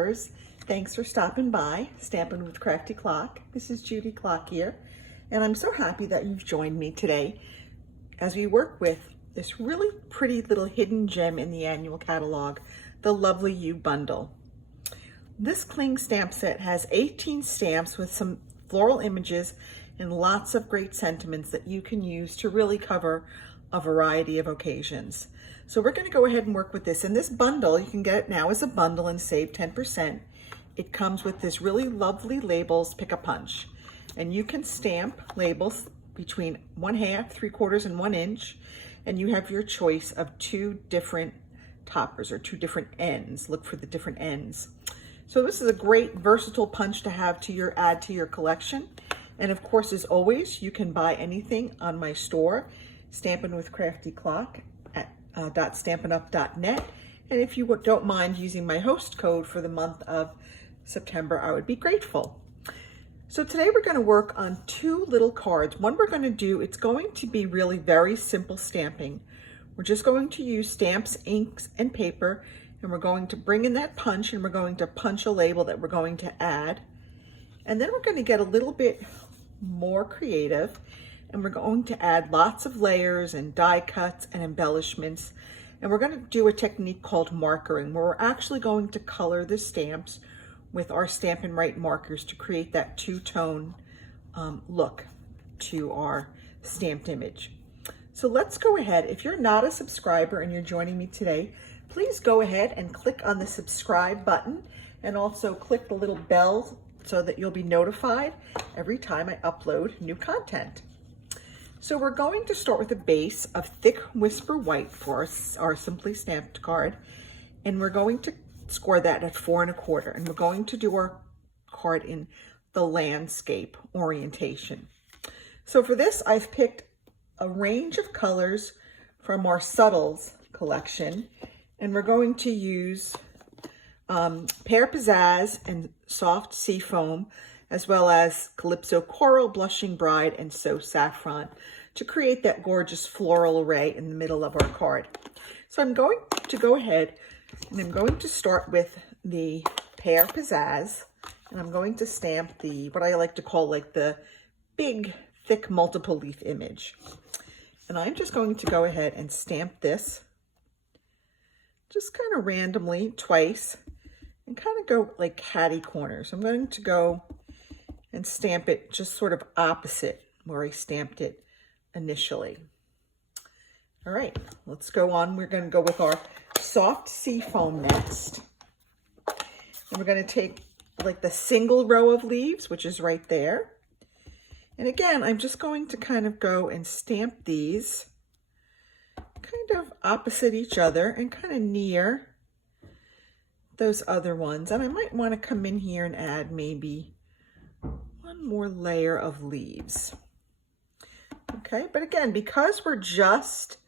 Stampers. Thanks for stopping by, Stampin' with Crafty Klock. This is Judy Klock here, and I'm so happy that you've joined me today as we work with this really pretty little hidden gem in the annual catalog, the Lovely You Bundle. This cling stamp set has 18 stamps with some floral images and lots of great sentiments that you can use to really cover a variety of occasions. So we're going to go ahead and work with this. In this bundle, you can get it now as a bundle and save 10%. It comes with this really lovely labels pick-a-punch. And you can stamp labels between 1/2, 3/4, and 1 inch. And you have your choice of 2 different toppers or 2 different ends. Look for the different ends. So this is a great versatile punch to have to add to your collection. And of course, as always, you can buy anything on my store, Stampin' with Crafty Klock at .stampinup.net. And if you don't mind using my host code for the month of September, I would be grateful. So today we're going to work on 2 little cards. One we're going to do, it's going to be really very simple stamping. We're just going to use stamps, inks, and paper, and we're going to bring in that punch, and we're going to punch a label that we're going to add. And then we're going to get a little bit more creative, and we're going to add lots of layers and die cuts and embellishments. And we're going to do a technique called markering, where we're actually going to color the stamps with our Stampin' Right markers to create that two-tone look to our stamped image. So let's go ahead. If you're not a subscriber and you're joining me today, please go ahead and click on the subscribe button and also click the little bell so that you'll be notified every time I upload new content. So we're going to start with a base of thick Whisper White for our Simply Stamped card, and we're going to score that at 4 1/4, and we're going to do our card in the landscape orientation. So for this, I've picked a range of colors from our Subtles collection, and we're going to use Pear Pizzazz and Soft Sea Foam, as well as Calypso Coral, Blushing Bride, and So Saffron to create that gorgeous floral array in the middle of our card. So I'm going to go ahead and I'm going to start with the Pear Pizzazz, and I'm going to stamp what I like to call like the big, thick multiple leaf image. And I'm just going to go ahead and stamp this just kind of randomly twice and kind of go like catty corners. I'm going to go and stamp it just sort of opposite where I stamped it initially. All right, let's go on. We're going to go with our Soft Sea Foam next. And we're going to take like the single row of leaves, which is right there. And again, I'm just going to kind of go and stamp these kind of opposite each other and kind of near those other ones. And I might want to come in here and add maybe one more layer of leaves. Okay, but again, because we're just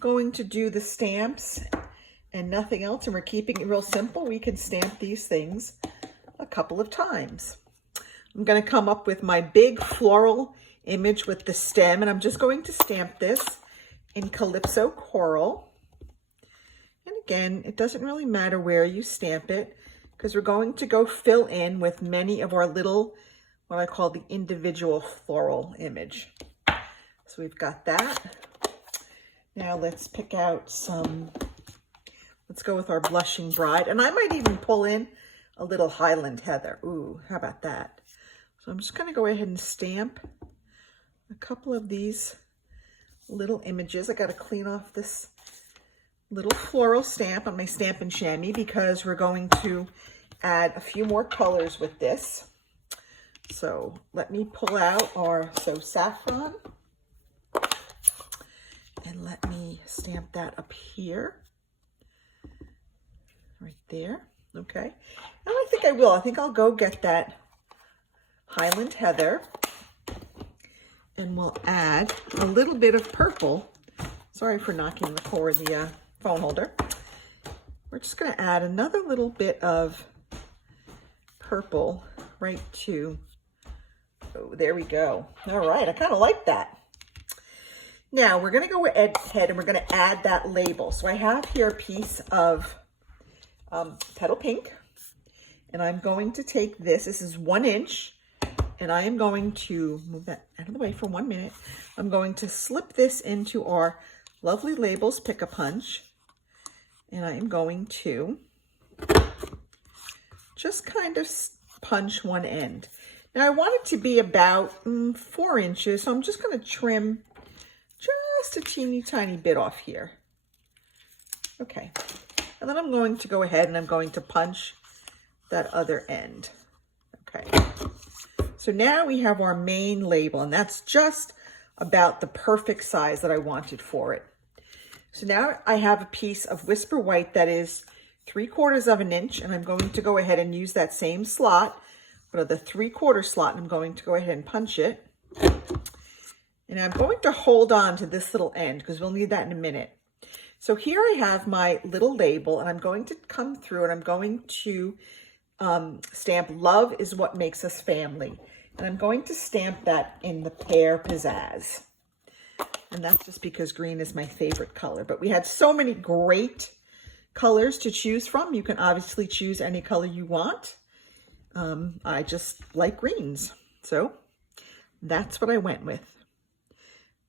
going to do the stamps and nothing else, and we're keeping it real simple, we can stamp these things a couple of times. I'm going to come up with my big floral image with the stem, and I'm just going to stamp this in Calypso Coral. And again, it doesn't really matter where you stamp it, because we're going to go fill in with many of our little, what I call the individual floral image. So we've got that. Now let's pick out let's go with our Blushing Bride. And I might even pull in a little Highland Heather. Ooh, how about that? So I'm just going to go ahead and stamp a couple of these little images. I got to clean off this little floral stamp on my Stampin' Chamois because we're going to add a few more colors with this. So let me pull out our So Saffron, and let me stamp that up here, right there. Okay, and I think I will. I think I'll go get that Highland Heather, and we'll add a little bit of purple. Sorry for knocking the phone holder. We're just going to add another little bit of purple right to, oh, there we go. All right, I kind of like that. Now we're going to go ahead and we're going to add that label. So I have here a piece of Petal Pink, And I'm going to take this is 1 inch, and I am going to move that out of the way for 1 minute. I'm going to slip this into our Lovely Labels Pick-a-Punch, and I am going to just kind of punch one end. Now I want it to be about 4 inches, so I'm just going to trim just a teeny tiny bit off here. Okay, and then I'm going to go ahead and I'm going to punch that other end. Okay, so now we have our main label, and that's just about the perfect size that I wanted for it. So now I have a piece of Whisper White that is 3/4 of an inch, and I'm going to go ahead and use that same slot, but the 3/4 slot, and I'm going to go ahead and punch it. And I'm going to hold on to this little end because we'll need that in a minute. So here I have my little label, and I'm going to come through and I'm going to stamp Love is What Makes Us Family. And I'm going to stamp that in the Pear Pizzazz. And that's just because green is my favorite color. But we had so many great colors to choose from. You can obviously choose any color you want. I just like greens. So that's what I went with.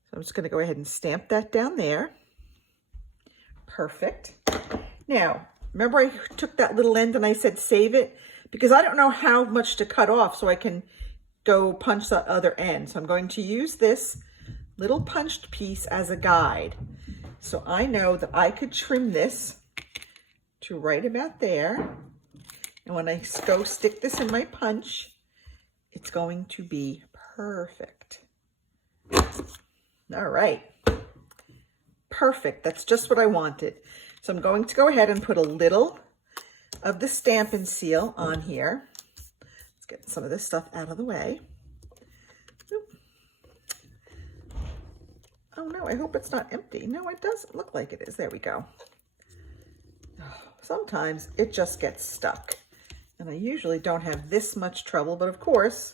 So I'm just going to go ahead and stamp that down there. Perfect. Now, remember I took that little end and I said save it because I don't know how much to cut off so I can go punch that other end. So I'm going to use this little punched piece as a guide. So I know that I could trim this to right about there. And when I go stick this in my punch, it's going to be perfect. All right. Perfect. That's just what I wanted. So I'm going to go ahead and put a little of the Stampin' seal on here. Let's get some of this stuff out of the way. Oh no, I hope it's not empty. No, it doesn't look like it is. There we go. Sometimes it just gets stuck. And I usually don't have this much trouble, but of course,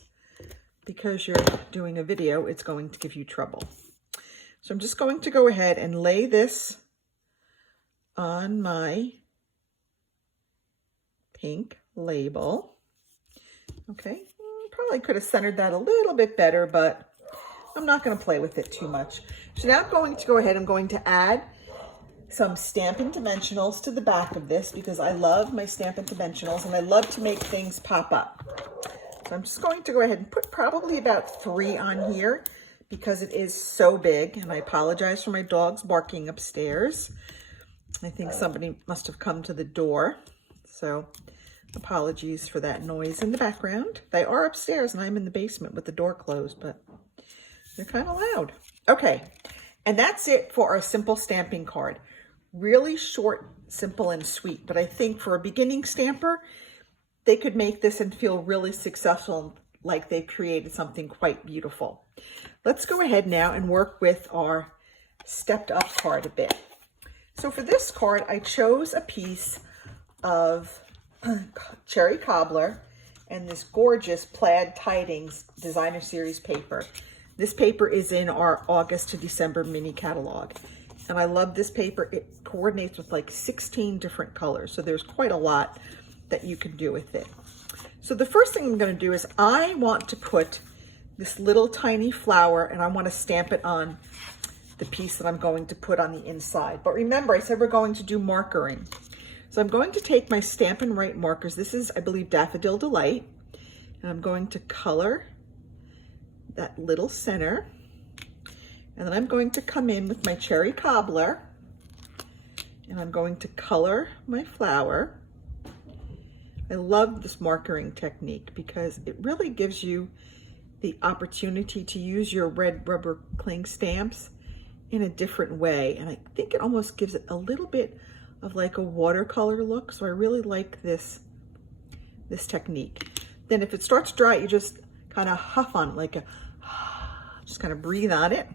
because you're doing a video, it's going to give you trouble. So I'm just going to go ahead and lay this on my pink label. Okay, probably could have centered that a little bit better, but I'm not going to play with it too much. So now I'm going to go ahead, I'm going to add some Stampin' Dimensionals to the back of this because I love my Stampin' Dimensionals and I love to make things pop up. So I'm just going to go ahead and put probably about 3 on here because it is so big, and I apologize for my dogs barking upstairs. I think somebody must have come to the door, so apologies for that noise in the background. They are upstairs and I'm in the basement with the door closed, but they're kind of loud. Okay, and that's it for our simple stamping card. Really short, simple, and sweet, but I think for a beginning stamper, they could make this and feel really successful, like they've created something quite beautiful. Let's go ahead now and work with our stepped up card a bit. So for this card, I chose a piece of Cherry Cobbler and this gorgeous Plaid Tidings Designer Series paper. This paper is in our August to December mini catalog. And I love this paper. It coordinates with like 16 different colors. So there's quite a lot that you can do with it. So the first thing I'm going to do is I want to put this little tiny flower and I want to stamp it on the piece that I'm going to put on the inside. But remember, I said we're going to do markering. So I'm going to take my Stampin' Right markers. This is, I believe, Daffodil Delight. And I'm going to color that little center. And then I'm going to come in with my Cherry Cobbler. And I'm going to color my flower. I love this markering technique because it really gives you the opportunity to use your red rubber cling stamps in a different way. And I think it almost gives it a little bit of like a watercolor look. So I really like this technique. Then if it starts dry, you just kind of huff on it, like just kind of breathe on it.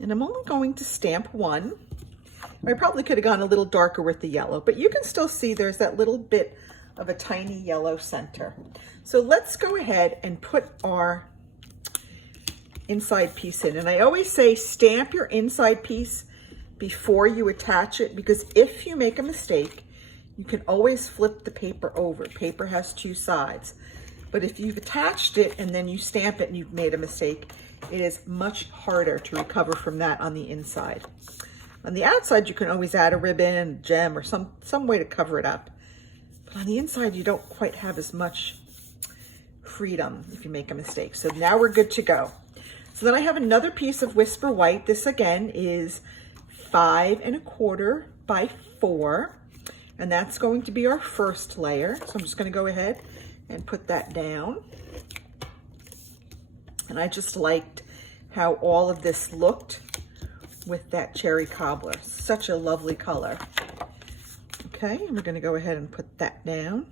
And I'm only going to stamp one. I probably could have gone a little darker with the yellow, but you can still see there's that little bit of a tiny yellow center. So let's go ahead and put our inside piece in. And I always say stamp your inside piece before you attach it, because if you make a mistake, you can always flip the paper over. Paper has two sides. But if you've attached it and then you stamp it and you've made a mistake, it is much harder to recover from that on the inside. On the outside, you can always add a ribbon, gem, or some way to cover it up. But on the inside, you don't quite have as much freedom if you make a mistake. So now we're good to go. So then I have another piece of Whisper White. This again is 5 1/4 by 4. And that's going to be our first layer. So I'm just going to go ahead and put that down. And I just liked how all of this looked with that cherry cobbler. Such a lovely color. Okay, and we're going to go ahead and put that down.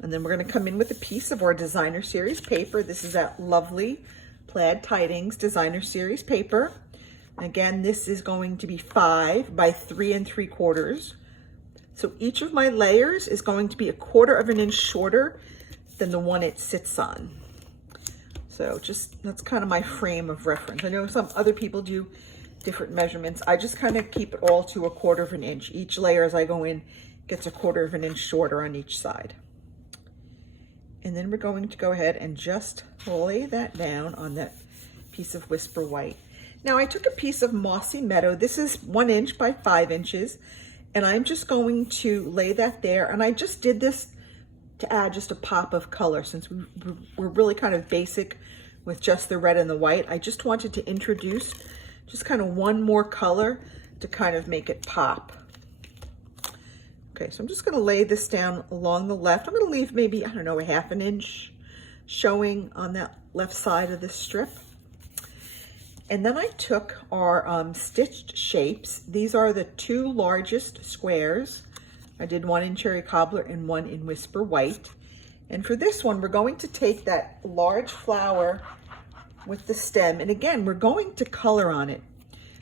And then we're going to come in with a piece of our Designer Series paper. This is that lovely Plaid Tidings Designer Series paper. Again, this is going to be 5 by 3 3/4. So each of my layers is going to be 1/4 of an inch shorter than the one it sits on. So just, that's kind of my frame of reference. I know some other people do different measurements. I just kind of keep it all to 1/4 of an inch. Each layer as I go in gets 1/4 of an inch shorter on each side. And then we're going to go ahead and just lay that down on that piece of Whisper White. Now I took a piece of Mossy Meadow. This is 1 inch by 5 inches. And I'm just going to lay that there. And I just did this to add just a pop of color since we're really kind of basic with just the red and the white. I just wanted to introduce just kind of one more color to kind of make it pop. Okay, so I'm just going to lay this down along the left. I'm going to leave maybe, I don't know, 1/2 inch showing on that left side of this strip. And then I took our stitched shapes. These are the 2 largest squares. I did one in Cherry Cobbler and one in Whisper White. And for this one, we're going to take that large flower with the stem. And again, we're going to color on it.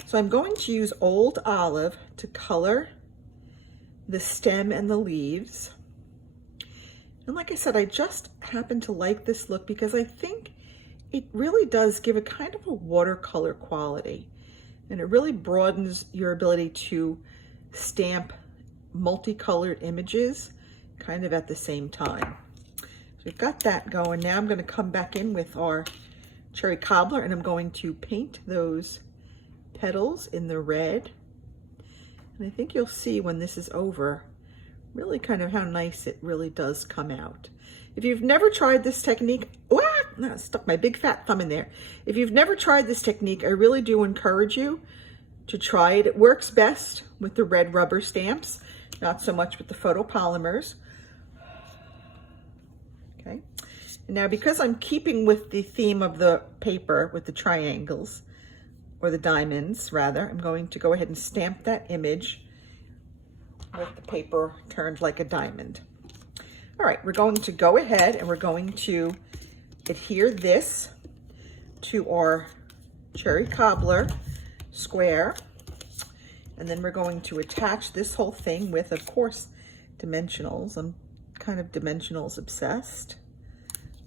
So I'm going to use Old Olive to color the stem and the leaves. And like I said, I just happen to like this look because I think it really does give a kind of a watercolor quality, and it really broadens your ability to stamp multicolored images kind of at the same time. So we've got that going. Now I'm going to come back in with our Cherry Cobbler and I'm going to paint those petals in the red. And I think you'll see when this is over really kind of how nice it really does come out. If you've never tried this technique, I stuck my big fat thumb in there. If you've never tried this technique, I really do encourage you to try it. It works best with the red rubber stamps, not so much with the photopolymers. Okay. And now because I'm keeping with the theme of the paper with the triangles, or the diamonds rather, I'm going to go ahead and stamp that image with the paper turned like a diamond. All right, we're going to go ahead and we're going to adhere this to our Cherry Cobbler square. And then we're going to attach this whole thing with, of course, dimensionals. I'm kind of dimensionals obsessed.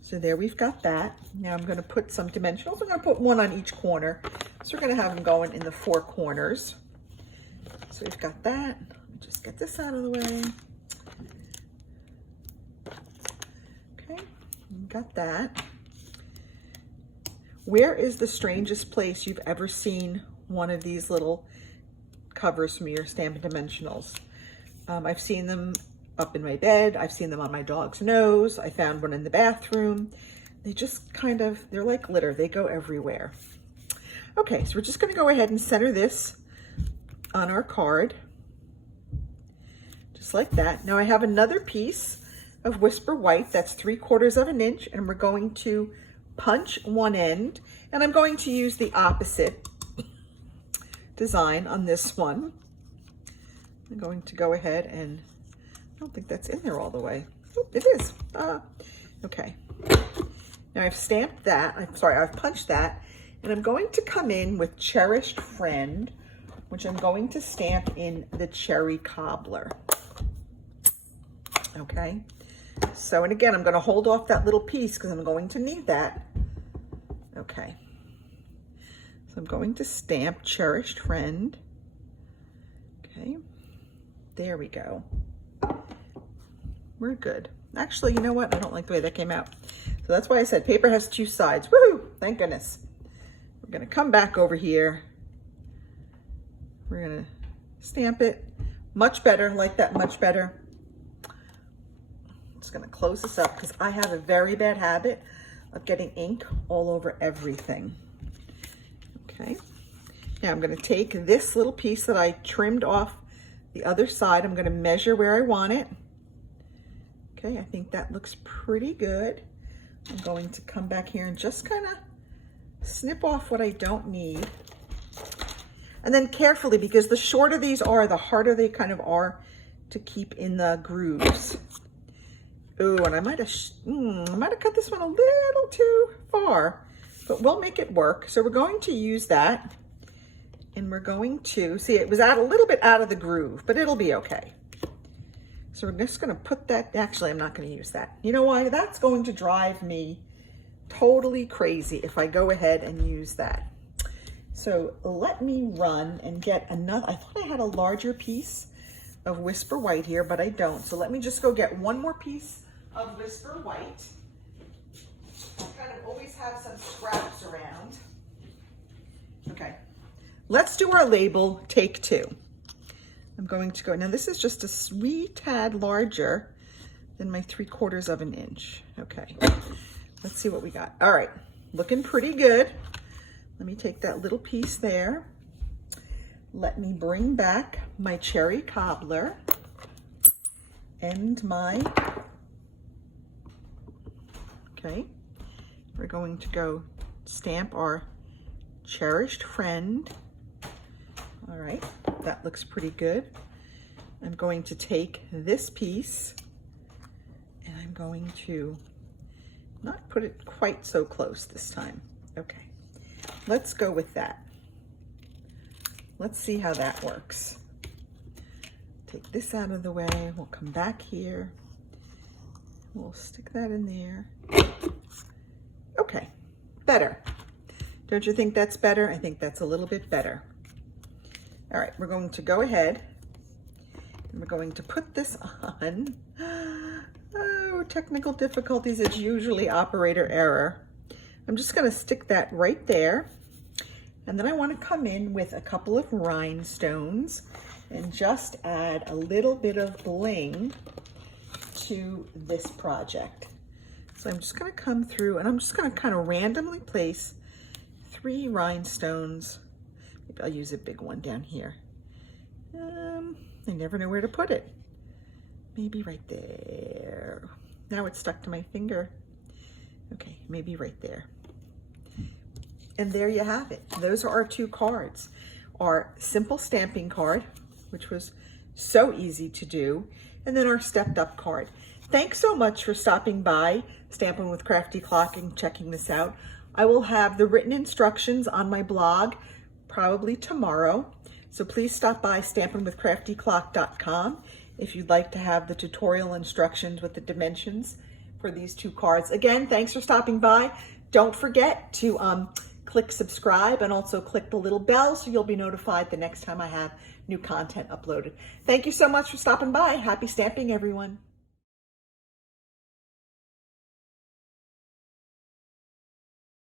So there we've got that. Now I'm going to put some dimensionals. I'm going to put one on each corner. So we're going to have them going in the 4 corners. So we've got that. Let me just get this out of the way. Okay, got that. Where is the strangest place you've ever seen one of these little covers from your Stampin' Dimensionals? I've seen them up in my bed. I've seen them on my dog's nose. I found one in the bathroom. They just kind of, they're like glitter. They go everywhere. Okay, so we're just going to go ahead and center this on our card. Just like that. Now I have another piece of Whisper White that's 3/4 of an inch, and we're going to punch one end, and I'm going to use the opposite design on this one. I'm going to go ahead and, I don't think that's in there all the way. Oh, it is. Okay. Now I've stamped that, I've punched that, and I'm going to come in with Cherished Friend, which I'm going to stamp in the Cherry Cobbler. Okay. So, and again, I'm going to hold off that little piece because I'm going to need that. Okay. So I'm going to stamp Cherished Friend. Okay. There we go. we're good. Actually, you know what? I don't like the way that came out. So that's why I said paper has two sides. Woohoo! Thank goodness. We're gonna come back over here. We're gonna stamp it. Much better, like that, much better. Just gonna close this up because I have a very bad habit of getting ink all over everything. Okay. Now I'm gonna take this little piece that I trimmed off the other side. I'm gonna measure where I want it. Okay, I think that looks pretty good. I'm going to come back here and just kind of snip off what I don't need. And then carefully, because the shorter these are, the harder they kind of are to keep in the grooves. Ooh, and I might have cut this one a little too far, but we'll make it work. So we're going to use that, and we're going to, see, it was out a little bit out of the groove, but it'll be okay. So we're just gonna put that, actually, I'm not gonna use that. You know why? That's going to drive me totally crazy if I go ahead and use that. So let me run and get another, I thought I had a larger piece of Whisper White here, but I don't. So let me just go get one more piece of Whisper White. I kind of always have some scraps around. Okay, let's do our label, take two. I'm going to go, now this is just a wee tad larger than my 3/4 of an inch. Okay, let's see what we got. All right, looking pretty good. Let me take that little piece there. Let me bring back my cherry cobbler and my, okay, we're going to go stamp our cherished friend. All right, that looks pretty good. I'm going to take this piece and I'm going to not put it quite so close this time. Okay, let's go with that. Let's see how that works. Take this out of the way. We'll come back here. We'll stick that in there. Okay, better. Don't you think that's better? I think that's a little bit better. All right, we're going to go ahead and we're going to put this on. Oh, technical difficulties, it's usually operator error. I'm just gonna stick that right there. And then I wanna come in with a couple of rhinestones and just add a little bit of bling to this project. So I'm just gonna come through and I'm just gonna kind of randomly place 3 rhinestones. Maybe I'll use a big one down here. I never know where to put it. Maybe right there. Now it's stuck to my finger. Okay, maybe right there. And there you have it. Those are our 2 cards. Our simple stamping card, which was so easy to do, and then our stepped up card. Thanks so much for stopping by Stampin' with Crafty Klock and checking this out. I will have the written instructions on my blog probably tomorrow. So please stop by stampinwithcraftyclock.com if you'd like to have the tutorial instructions with the dimensions for these 2 cards. Again, thanks for stopping by. Don't forget to click subscribe and also click the little bell so you'll be notified the next time I have new content uploaded. Thank you so much for stopping by. Happy stamping, everyone.